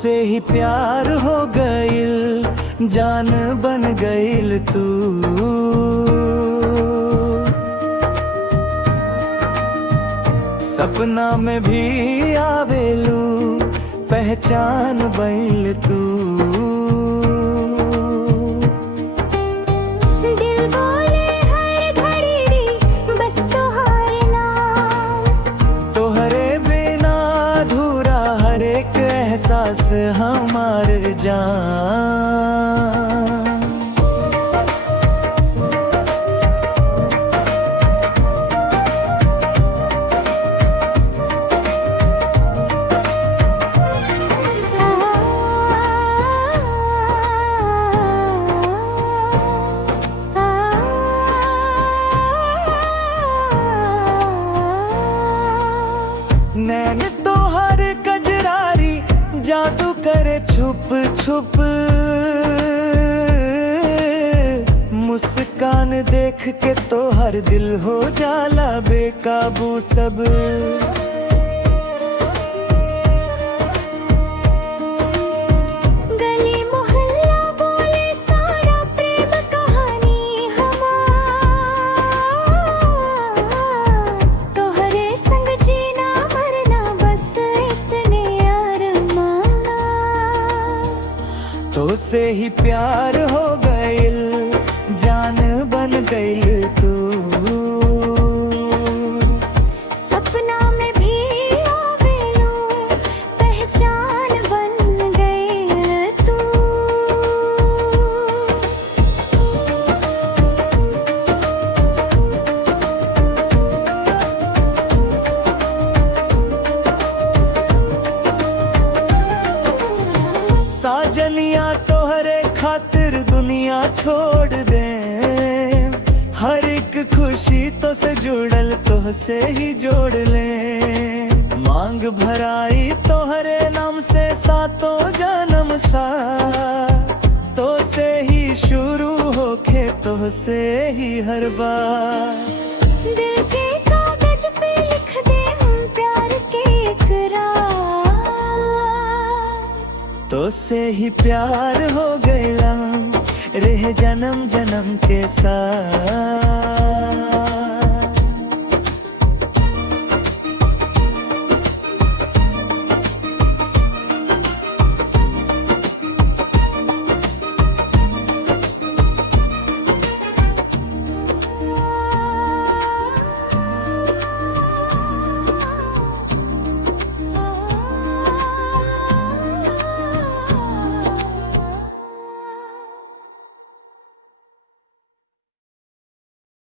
से ही प्यार हो गइल, जान बन गइल तू। सपना में भी आवेलू, पहचान बइल तू। दिल बोले हर घड़ी बस तोहर नाम, तोहरे बिना अधूरा हर एक एहसास हमार जान। नैन तो हर कजरारी जादू करे छुप छुप, मुस्कान देख के तो हर दिल हो जाला बेकाबू सब। गली मोहल्ला बोले सारा प्रेम कहानी हमार, तोहरे संग जीना मरना बस इतने अरमाना। तो से ही प्यार हो गइल, जान बन गइल तू। सपना में भी आवेलू, पहचान बन गइल तू। साजनिया तोहरे खातिर दुनिया छोड़ दे, हर एक खुशी तो से जुड़ल तो से ही जोड़ ले। मांग भराई तोहरे नाम से सातों जन्म सा, तो से ही शुरू होके तो से ही हर बार। दिल के कागज पे लिख दे हम प्यार के इकरार, तो से ही प्यार हो गया रह जन्म जन्म के साथ।